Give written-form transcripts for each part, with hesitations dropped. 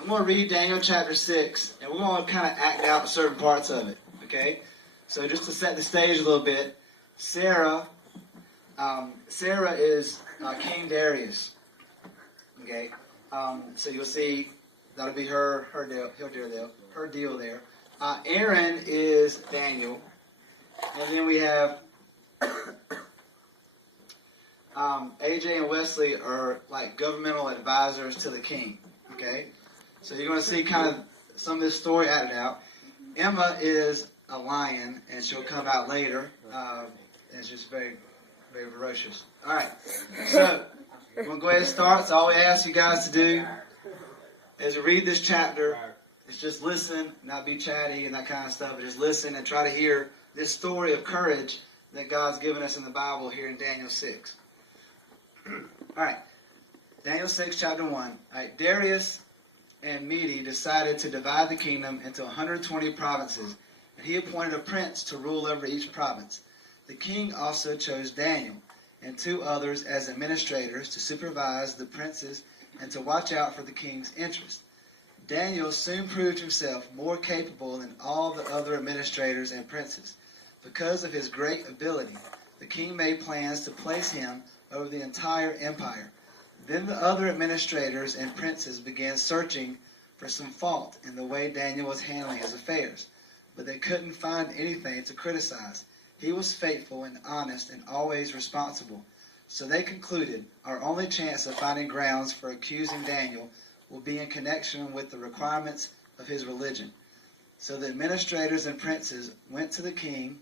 I'm going to read Daniel chapter 6, and we're going to kind of act out certain parts of it, okay? So just to set the stage a little bit, Sarah is King Darius, okay? So you'll see that'll be her deal there. Aaron is Daniel, and then we have AJ and Wesley are like governmental advisors to the king, okay? So you're going to see kind of some of this story acted out. Emma is a lion, and she'll come out later. And she's very, very ferocious. All right. So we're going to go ahead and start. So all we ask you guys to do as we read this chapter is just listen, not be chatty and that kind of stuff, but just listen and try to hear this story of courage that God's given us in the Bible here in Daniel 6. All right. Daniel 6, chapter 1. All right. Darius and Mede decided to divide the kingdom into 120 provinces, and he appointed a prince to rule over each province. The king also chose Daniel and 2 others as administrators to supervise the princes and to watch out for the king's interest. Daniel soon proved himself more capable than all the other administrators and princes. Because of his great ability, the king made plans to place him over the entire empire. Then the other administrators and princes began searching for some fault in the way Daniel was handling his affairs, but they couldn't find anything to criticize. He was faithful and honest and always responsible. So they concluded our only chance of finding grounds for accusing Daniel will be in connection with the requirements of his religion. So the administrators and princes went to the king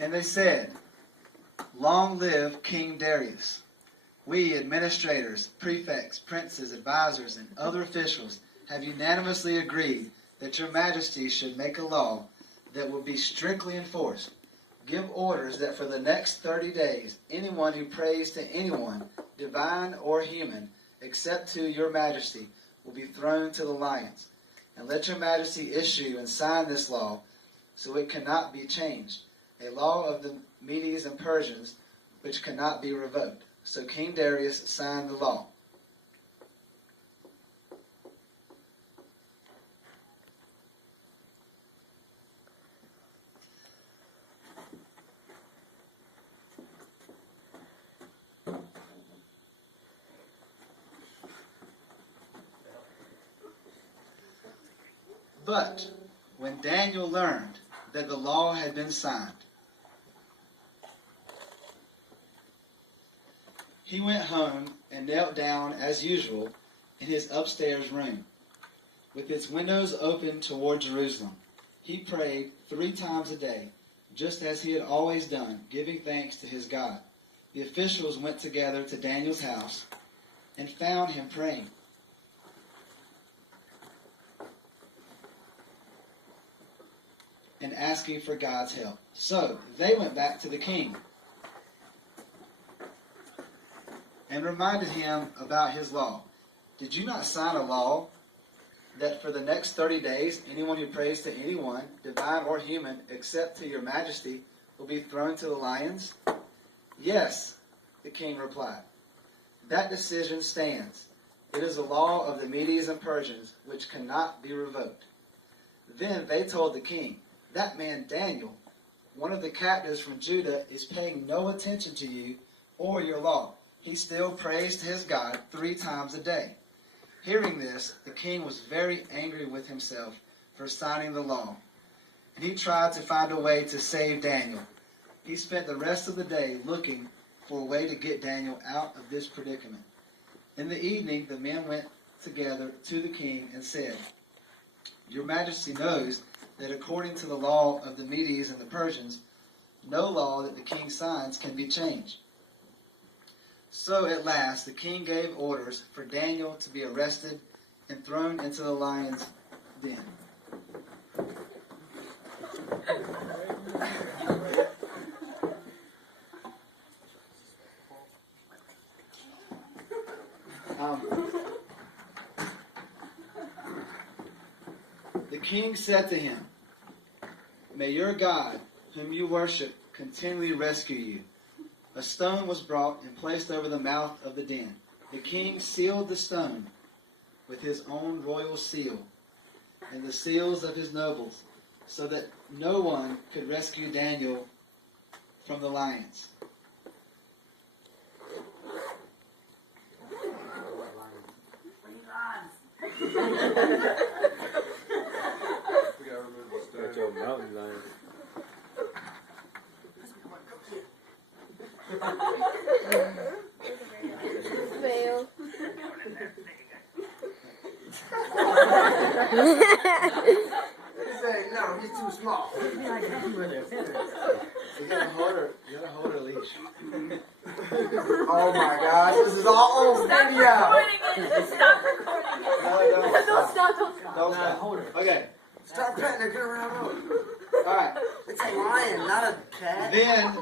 and they said, "Long live King Darius. We, administrators, prefects, princes, advisors, and other officials have unanimously agreed that your majesty should make a law that will be strictly enforced. Give orders that for the next 30 days, anyone who prays to anyone, divine or human, except to your majesty, will be thrown to the lions. And let your majesty issue and sign this law so it cannot be changed, a law of the Medes and Persians which cannot be revoked." So King Darius signed the law. But when Daniel learned that the law had been signed, he went home and knelt down as usual in his upstairs room, with its windows open toward Jerusalem. He prayed 3 times a day, just as he had always done, giving thanks to his God. The officials went together to Daniel's house and found him praying. And asking for God's help. So they went back to the king and reminded him about his law. "Did you not sign a law that for the next 30 days, anyone who prays to anyone, divine or human, except to your majesty, will be thrown to the lions?" "Yes," the king replied. "That decision stands. It is a law of the Medes and Persians, which cannot be revoked." Then they told the king, "That man Daniel, one of the captives from Judah, is paying no attention to you or your law. He still prays to his God 3 times a day." Hearing this, the king was very angry with himself for signing the law, and he tried to find a way to save Daniel. He spent the rest of the day looking for a way to get Daniel out of this predicament. In the evening, the men went together to the king and said, "Your majesty knows that according to the law of the Medes and the Persians, no law that the king signs can be changed." So at last the king gave orders for Daniel to be arrested and thrown into the lion's den. The king said to him, "May your God, whom you worship, continually rescue you. A stone was brought and placed over the mouth of the den. The king sealed the stone with his own royal seal and the seals of his nobles, so that no one could rescue Daniel from the lions. That's your mountain lion. Fail. He's saying, no, he's too small. You gotta hold her leash. Oh my gosh, this is all old video. Stop recording it. No, Don't stop. Don't stop. Hold her. Okay. Start petting her, get around her. Alright. It's a lion, not a cat. Then,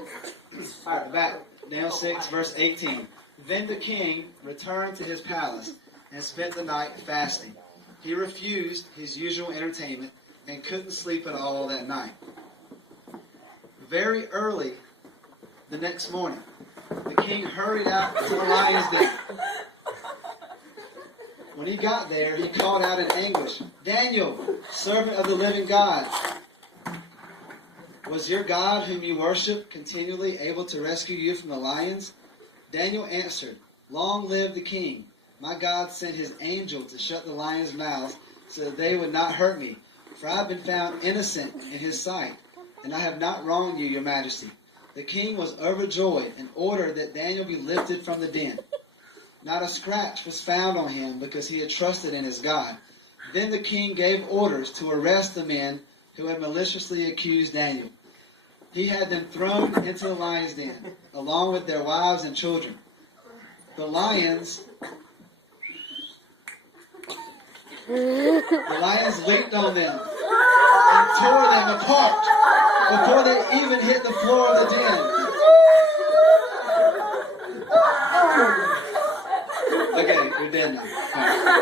alright, back. Daniel 6, verse 18. Then the king returned to his palace and spent the night fasting. He refused his usual entertainment and couldn't sleep at all that night. Very early the next morning, the king hurried out to the lion's den. When he got there, he called out in anguish, "Daniel, servant of the living God, was your God whom you worship continually able to rescue you from the lions?" Daniel answered, "Long live the king. My God sent his angel to shut the lions' mouths so that they would not hurt me, for I have been found innocent in his sight, and I have not wronged you, your majesty." The king was overjoyed and ordered that Daniel be lifted from the den. Not a scratch was found on him because he had trusted in his God. Then the king gave orders to arrest the men who had maliciously accused Daniel. He had them thrown into the lion's den, along with their wives and children. The lions leaped on them and tore them apart before they even hit the floor of the den.